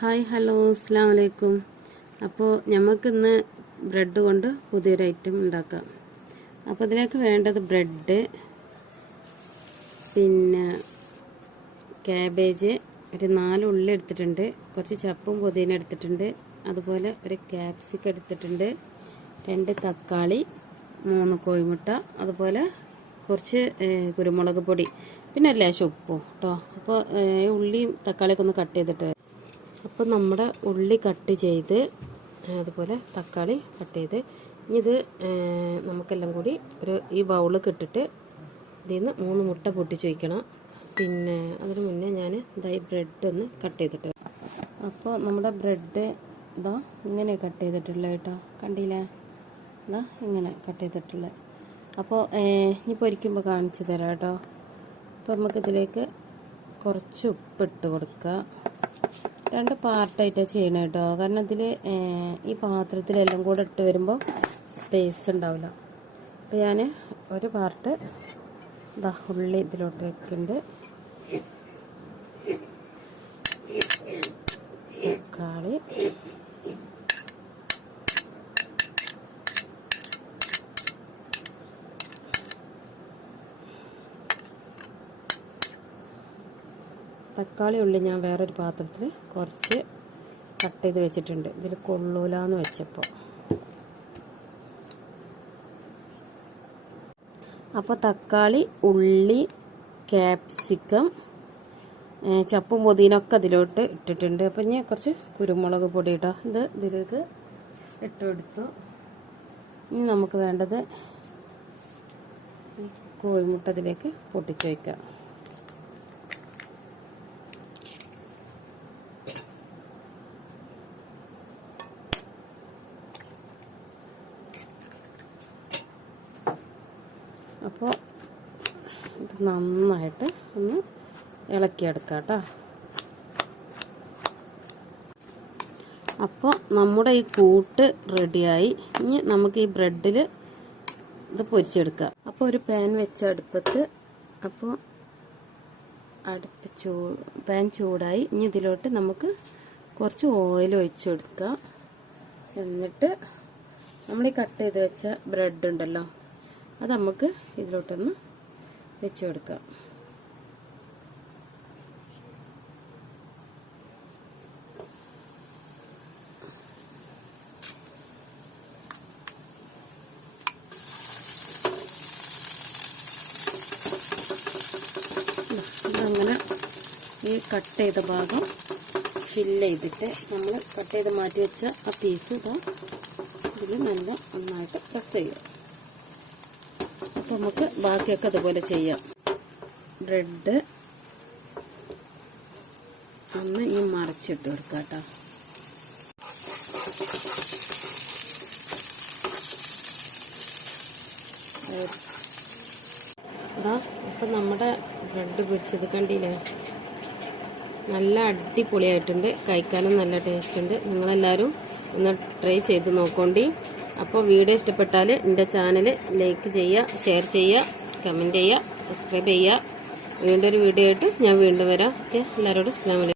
Hi hello അസ്സലാമു അലൈക്കും. അപ്പോൾ നമുക്കിന്ന് ബ്രെഡ് കൊണ്ട് പുതിയൊരു ഐറ്റം ഉണ്ടാക്കാം. അപ്പോൾ ഇതിലേക്ക് വേണ്ടത് ബ്രെഡ്, പിന്നെ ക്യാബേജ്, ഒരു 4 ഉള്ളി എടുത്തിട്ടുണ്ട്, കുറച്ച് ചപ്പും പുതിന എടുത്തിട്ടുണ്ട്, അതുപോലെ ഒരു ക്യാപ്സിക്കം എടുത്തിട്ടുണ്ട്, 2 തക്കാളി, 3 കോഴിമുട്ട, അതുപോലെ കുറച്ച് കുരുമുളക് പൊടി, പിന്നെ ലേശം ഉപ്പും കേട്ടോ. അപ്പോൾ ഉള്ളിയും തക്കാളിയൊക്കെ ഒന്ന് കട്ട് ചെയ്തിട്ട്, അപ്പോൾ നമ്മുടെ ഉള്ളി കട്ട് ചെയ്ത്, അതുപോലെ തക്കാളി കട്ട് ചെയ്ത്, ഇനി ഇത് നമുക്കെല്ലാം കൂടി ഈ ബൗളിൽ ഇട്ടിട്ട് ഇതിൽ നിന്ന് 3 മുട്ട പൊട്ടിച്ച് വയ്ക്കണം. പിന്നെ അതിന് മുന്നേ ഞാൻ ഈ ബ്രെഡ് ഒന്ന് കട്ട് ചെയ്തിട്ട്, അപ്പോൾ നമ്മുടെ ബ്രെഡ് ഇതാ ഇങ്ങനെ കട്ട് ചെയ്തിട്ടുള്ളത് കേട്ടോ, കണ്ടില്ലേ, ഇതാ ഇങ്ങനെ കട്ട് ചെയ്തിട്ടുള്ളത്. അപ്പോൾ ഇനി പൊരിക്കുമ്പോൾ കാണിച്ചു തരാം കേട്ടോ. അപ്പോൾ നമുക്കിതിലേക്ക് കുറച്ച് ഉപ്പിട്ട് കൊടുക്കുക. 2 പാർട്ടായിട്ടാണ് ചെയ്യണം കേട്ടോ, കാരണം ഇതിൽ ഈ പാത്രത്തിലെല്ലാം കൂടെ ഇട്ട് വരുമ്പോൾ സ്പേസ് ഉണ്ടാവില്ല. അപ്പോൾ ഞാൻ ഒരു പാർട്ട് ഇതാ ഉള്ളി ഇതിലോട്ട് വെക്കുന്നുണ്ട്, തക്കാളി, ഉള്ളി ഞാൻ വേറൊരു പാത്രത്തിൽ കുറച്ച് കട്ട് ചെയ്ത് വെച്ചിട്ടുണ്ട്, ഇതിൽ കൊള്ളൂലെന്ന് വെച്ചപ്പോൾ. അപ്പോൾ തക്കാളി, ഉള്ളി, ക്യാപ്സിക്കം, ചപ്പും പുതിനൊക്കെ അതിലോട്ട് ഇട്ടിട്ടുണ്ട്. അപ്പം ഞാൻ കുറച്ച് കുരുമുളക് പൊടി ഇട്ടോ, ഇത് ഇതിലേക്ക് ഇട്ടെടുത്തു. ഇനി നമുക്ക് വേണ്ടത് ഈ കോഴിമുട്ട ഇതിലേക്ക് പൊട്ടിച്ച് വയ്ക്കാം. അപ്പോൾ ഇത് നന്നായിട്ട് ഒന്ന് ഇളക്കിയെടുക്കാം കേട്ടോ. അപ്പോൾ നമ്മുടെ ഈ കൂട്ട് റെഡിയായി. ഇനി നമുക്ക് ഈ ബ്രെഡിൽ ഇത് പൊരിച്ചെടുക്കാം. അപ്പോൾ ഒരു പാൻ വെച്ച അടുപ്പത്ത്, അപ്പോൾ പാൻ ചൂടായി. ഇനി ഇതിലോട്ട് നമുക്ക് കുറച്ച് ഓയിൽ ഒഴിച്ചു കൊടുക്കാം. എന്നിട്ട് നമ്മൾ ഈ കട്ട് ചെയ്ത് വെച്ച ബ്രെഡ് ഉണ്ടല്ലോ, അത് നമുക്ക് ഇതിലോട്ടൊന്ന് വെച്ച് കൊടുക്കാം. ഇതങ്ങനെ ഈ കട്ട് ചെയ്ത ഭാഗം ഫില്ല് ചെയ്തിട്ട് നമ്മൾ കട്ട് ചെയ്ത് മാറ്റി വെച്ച ആ പീസ് ഇതിൽ നല്ല നന്നായിട്ട് പ്രസ് ചെയ്യുക. അപ്പോൾ നമുക്ക് ബാക്കിയൊക്കെ അതുപോലെ ചെയ്യാം. ബ്രെഡ് ഒന്ന് ഈ മറിച്ചിട്ട് കൊടുക്കാം കേട്ടോ. ഇതാ ഇപ്പം നമ്മുടെ ബ്രെഡ് പൊരിച്ചത് കണ്ടില്ലേ, നല്ല അടിപൊളിയായിട്ടുണ്ട്, കഴിക്കാനും നല്ല ടേസ്റ്റ് ഉണ്ട്. നിങ്ങളെല്ലാവരും ഒന്ന് ട്രൈ ചെയ്ത് നോക്കോണ്ടി. അപ്പോൾ വീഡിയോ ഇഷ്ടപ്പെട്ടാൽ എൻ്റെ ചാനൽ ലൈക്ക് ചെയ്യുക, ഷെയർ ചെയ്യുക, കമൻറ്റ് ചെയ്യുക, സബ്സ്ക്രൈബ് ചെയ്യുക. വീണ്ടും ഒരു വീഡിയോ ആയിട്ട് ഞാൻ വീണ്ടും വരാം. ഓക്കെ, എല്ലാവരോടും അസ്സലാമു അലൈക്കും.